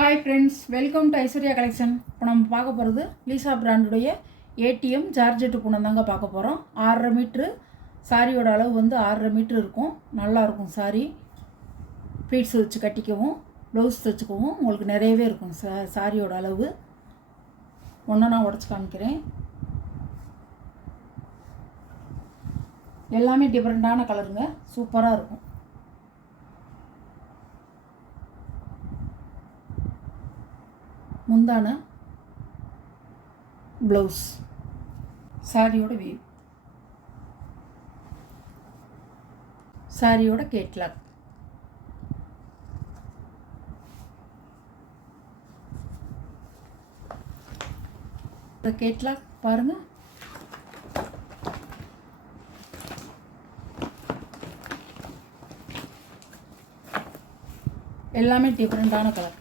Hi friends, welcome to Aishwarya collection. இப்போ நம்ம பார்க்க போகிறது லீசா பிராண்டுடைய ஏடிஎம் ஜார்ஜெட்டு பூனம் தாங்க பார்க்க போகிறோம். 6.5 மீட்ரு சாரியோட அளவு வந்து 6.5 மீட்ரு இருக்கும். நல்லாயிருக்கும் சாரி. ப்ளீட்ஸ் வச்சு கட்டிக்கவும் ப்ளவுஸ் தைச்சிக்கவும் உங்களுக்கு நிறையவே இருக்கும். சாரியோட அளவு ஒன்று நான் உடச்சி காமிக்கிறேன். எல்லாமே டிஃப்ரெண்ட்டான கலருங்க, சூப்பராக இருக்கும். முந்தான ப்ளவுஸ், சாரியோட வியூ, சாரியோட கேட்லாக். இந்த கேட்லாக் பாருங்கள். எல்லாமே டிஃப்ரெண்ட்டான கலர்.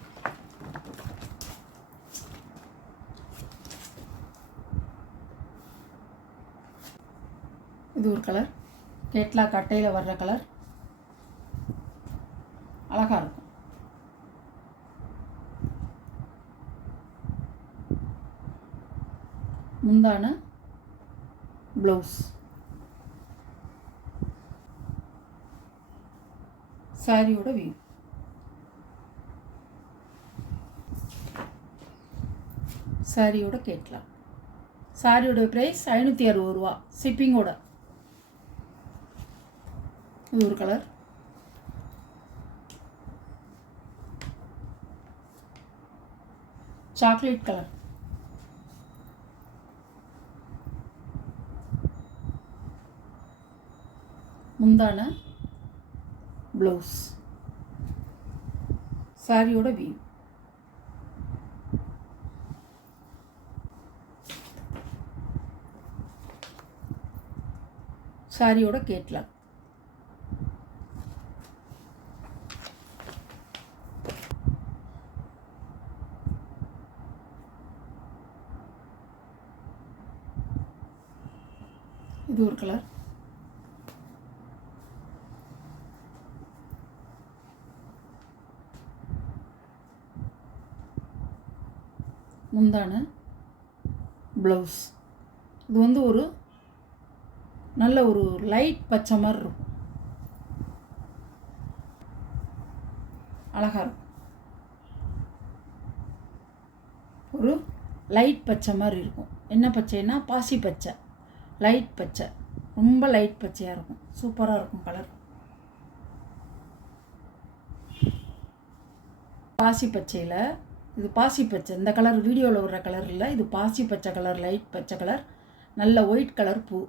இது ஒரு கலர், கேட்லாக் அட்டையில் வர்ற கலர், அழகாக இருக்கும். முந்தான ப்ளவுஸ், சாரியோட வியூ, சாரியோட கேட்லாக். சாரியோட ப்ரைஸ் 560 ரூபா ஷிப்பிங்கோட. இது ஒரு கலர், சாக்லேட் கலர். முந்தான ப்ளவுஸ், சாரியோட வியூ, சாரியோட கேட்லாக். இது ஒரு கலர், முந்தான ப்ளவுஸ். இது வந்து ஒரு நல்ல ஒரு லைட் பச்சை மாதிரி இருக்கும், அழகாக இருக்கும். ஒரு லைட் பச்சை மாதிரி இருக்கும். என்ன பச்சைன்னா பாசி பச்சை, லைட் பச்சை, ரொம்ப லைட் பச்சையாக இருக்கும். சூப்பராக இருக்கும் கலர். பாசி பச்சையில் இது பாசி பச்சை. இந்த கலர் வீடியோவில் வர்ற கலர் இல்லை, இது பாசி பச்சை கலர், லைட் பச்சை கலர். நல்ல ஒயிட் கலர் பூ,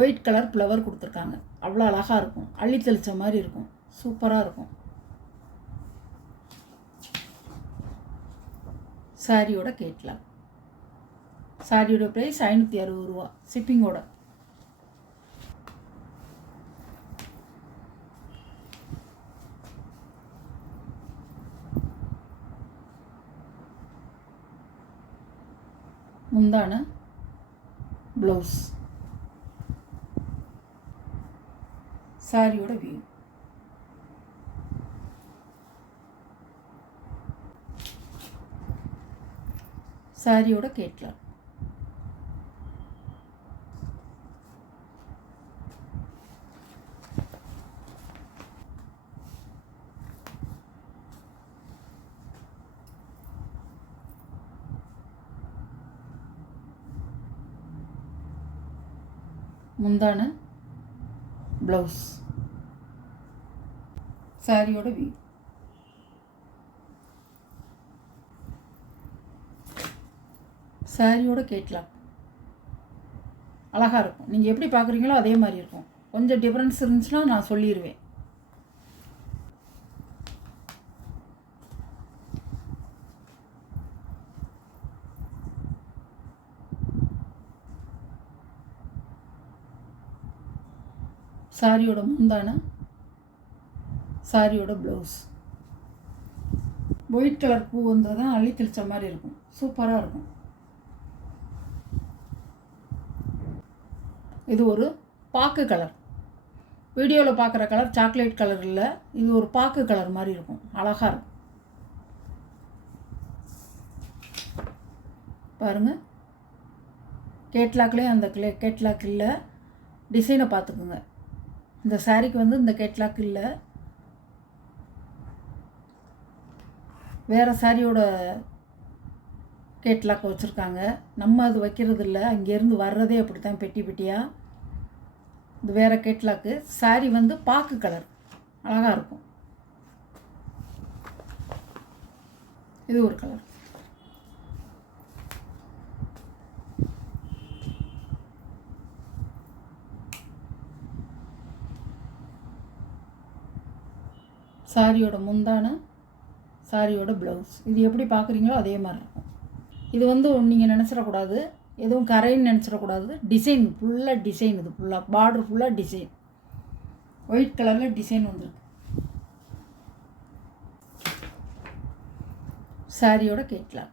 ஒயிட் கலர் ஃப்ளவர் கொடுத்துருக்காங்க. அவ்வளோ அழகாக இருக்கும், அள்ளி தெளித்த மாதிரி இருக்கும், சூப்பராக இருக்கும். சாரியோட கேட்லாக். சாரியோட ப்ரைஸ் 560 ரூபா ஷிப்பிங்கோட. முந்தான ப்ளவுஸ், சாரியோட வியூ, சாரியோட கேட்லாக். முந்தான ப்ளவுஸ், சாரியோட வியூ, சாரியோட கேட்லாக். அழகாக இருக்கும். நீங்கள் எப்படி பார்க்குறீங்களோ அதே மாதிரி இருக்கும். கொஞ்சம் டிஃப்ரென்ஸ் இருந்துச்சுன்னா நான் சொல்லிடுவேன். சாரியோட முந்தான, சாரியோட ப்ளவுஸ். ஒயிட் கலர் பூ வந்தால் தான் அள்ளி தெளித்த மாதிரி இருக்கும், சூப்பராக இருக்கும். இது ஒரு பாக்கு கலர். வீடியோவில் பார்க்குற கலர் சாக்லேட் கலர் இல்லை, இது ஒரு பாக்கு கலர் மாதிரி இருக்கும், அழகாக இருக்கும். பாருங்கள், கேட்லாக்லேயும் அந்த கேட்லாக் இல்லை. டிசைனை பார்த்துக்குங்க. இந்த சாரீக்கு வந்து இந்த கேட்லாக் இல்லை, வேறு சாரியோட கேட்லாக் வச்சுருக்காங்க. நம்ம அது வைக்கிறது இல்லை, அங்கேருந்து வர்றதே அப்படி தான் பெட்டி பெட்டியாக. இது வேறு கேட்லாக்கு. சாரி வந்து பாக்கு கலர் அழகாக இருக்கும். இது ஒரு கலர். சாரியோட முந்தான, சாரியோட ப்ளவுஸ். இது எப்படி பார்க்குறீங்களோ அதே மாதிரி இருக்கும். இது வந்து நீங்கள் நினச்சிடக்கூடாது, எதுவும் கரைன்னு நினச்சிடக்கூடாது. டிசைன் ஃபுல்லாக டிசைன், இது ஃபுல்லாக பார்டர் ஃபுல்லாக டிசைன், ஒயிட் கலரில் டிசைன் வந்துருக்கு. சாரியோட கேட்லாக்.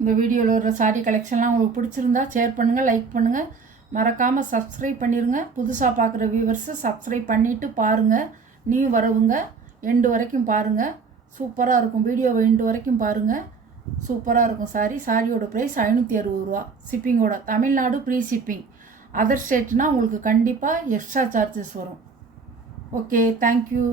இந்த வீடியோவில் வர சாரீ கலெக்ஷன்லாம் உங்களுக்கு பிடிச்சிருந்தா ஷேர் பண்ணுங்கள், லைக் பண்ணுங்கள், மறக்காமல் சப்ஸ்கிரைப் பண்ணிடுங்க. புதுசாக பார்க்குற வியூவர்ஸு சப்ஸ்கிரைப் பண்ணிவிட்டு பாருங்கள். நீ வரவுங்க எண்டு வரைக்கும் பாருங்கள், சூப்பராக இருக்கும். வீடியோவை எண்டு வரைக்கும் பாருங்கள், சூப்பராக இருக்கும். சாரியோட ப்ரைஸ் 560 ரூபா ஷிப்பிங்கோட. Tamil Nadu free shipping. அதர் ஸ்டேட்னால் உங்களுக்கு கண்டிப்பாக எக்ஸ்ட்ரா சார்ஜஸ் வரும். Okay, thank you.